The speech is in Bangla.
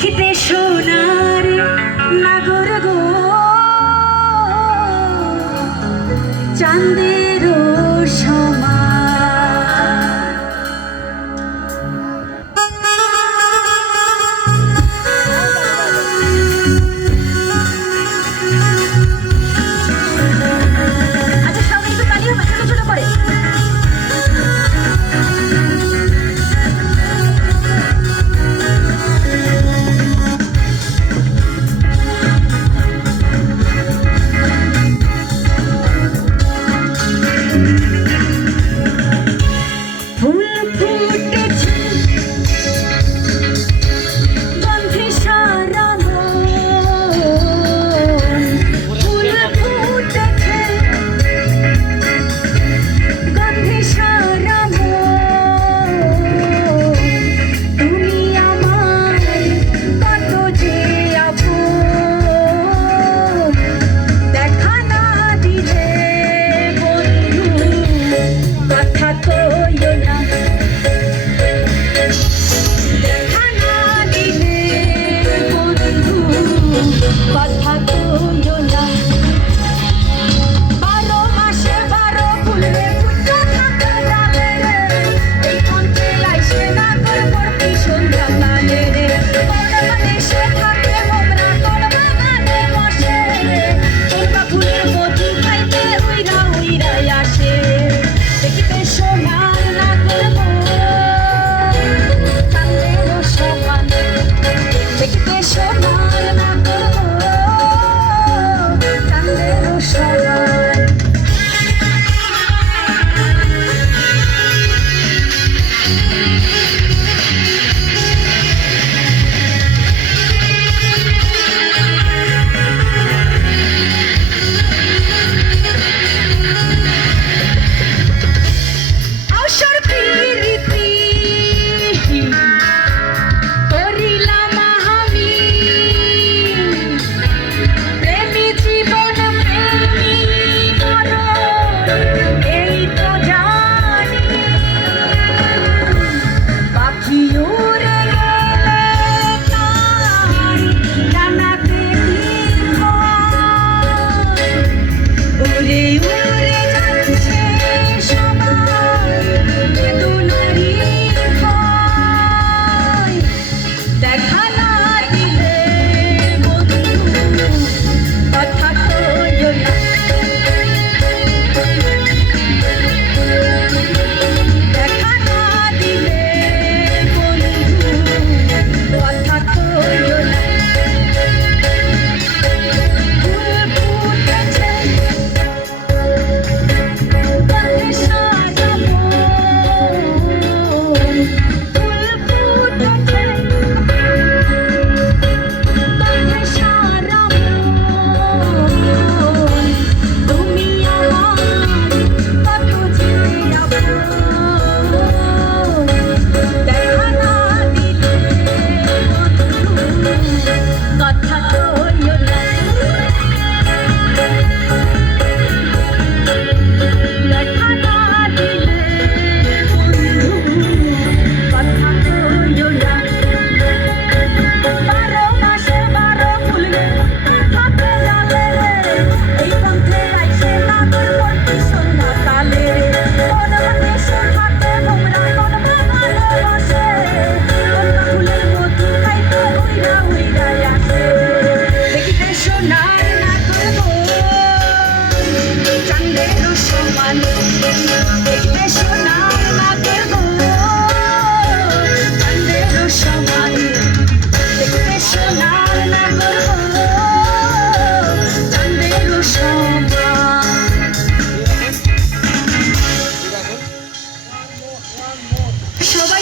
দেখিতে সোনার নাগর গো। চাঁদের সমা